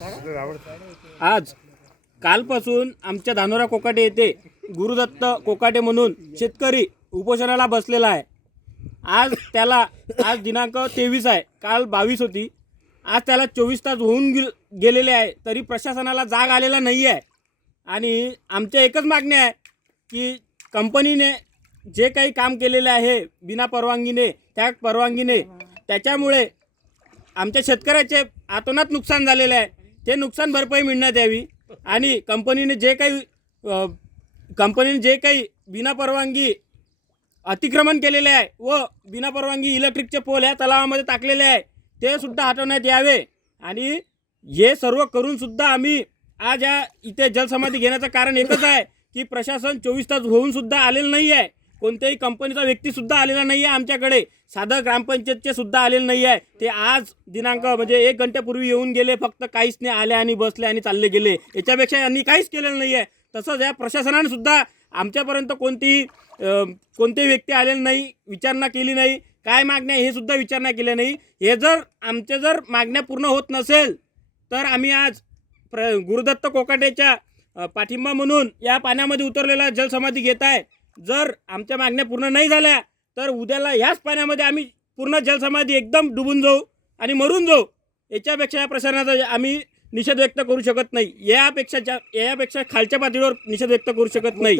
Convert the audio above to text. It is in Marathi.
आज कालपासून आमच्या धानोरा कोकाटे येथे गुरुदत्त कोकाटे म्हणून शेतकरी उपोषणाला बसलेला आहे. आज त्याला आज दिनांक तेवीस आहे. काल बावीस होती. आज त्याला चोवीस तास होऊन गे गेलेले आहे. तरी प्रशासनाला जाग आलेला नाही आहे. आणि आमच्या एकच मागणी आहे की कंपनीने जे काही काम केलेले आहे बिना परवानगीने त्या परवानगीने त्याच्यामुळे आमच्या शेतकऱ्याचे आतोनात नुकसान झालेले आहे. ते नुकसान भरपाई मिळण्यात यावी. आणि कंपनीने जे काही कंपनीने जे काही बिना परवानगी अतिक्रमण केलेले आहे व बिना परवानगी इलेक्ट्रिकचे पोल या तलावामध्ये टाकलेले आहे ते सुद्धा हटवण्यात यावे. आणि हे सर्व करूनसुद्धा आम्ही आज या इथे जलसमाधी घेण्याचं कारण एकच आहे की प्रशासन चोवीस तास होऊन सुद्धा आलेलं नाही आहे कोणत्याही कंपनीचा व्यक्ती सुद्धा आलेला नाही आहे आमच्याकडे. साधं ग्रामपंचायतचे सुद्धा आलेलं नाही आहे ते आज दिनांक म्हणजे एक घंट्यापूर्वी येऊन गेले फक्त काहीच नाही आले आणि बसले आणि चालले गेले. याच्यापेक्षा यांनी काहीच केलेलं नाही आहे तसंच या प्रशासनाने सुद्धा आमच्यापर्यंत कोणतीही कोणतेही व्यक्ती आलेले नाही विचारणा केली नाही काय मागण्या हे सुद्धा विचारणा केल्या नाही. हे जर आमच्या जर मागण्या पूर्ण होत नसेल तर आम्ही आज प्र गुरुदत्त कोकाटेच्या पाठिंबा म्हणून या पाण्यामध्ये उतरलेला जलसमाधी घेत आहे. जर आमच्या मागण्या पूर्ण नाही झाल्या तर उद्याला ह्याच पाण्यामध्ये आम्ही पूर्ण जलसमाधी एकदम डुबून जाऊ आणि मरून जाऊ याच्यापेक्षा या प्रशासनाचा आम्ही निषेध व्यक्त करू शकत नाही. यापेक्षा यापेक्षा खालच्या पातळीवर निषेध व्यक्त करू शकत नाही.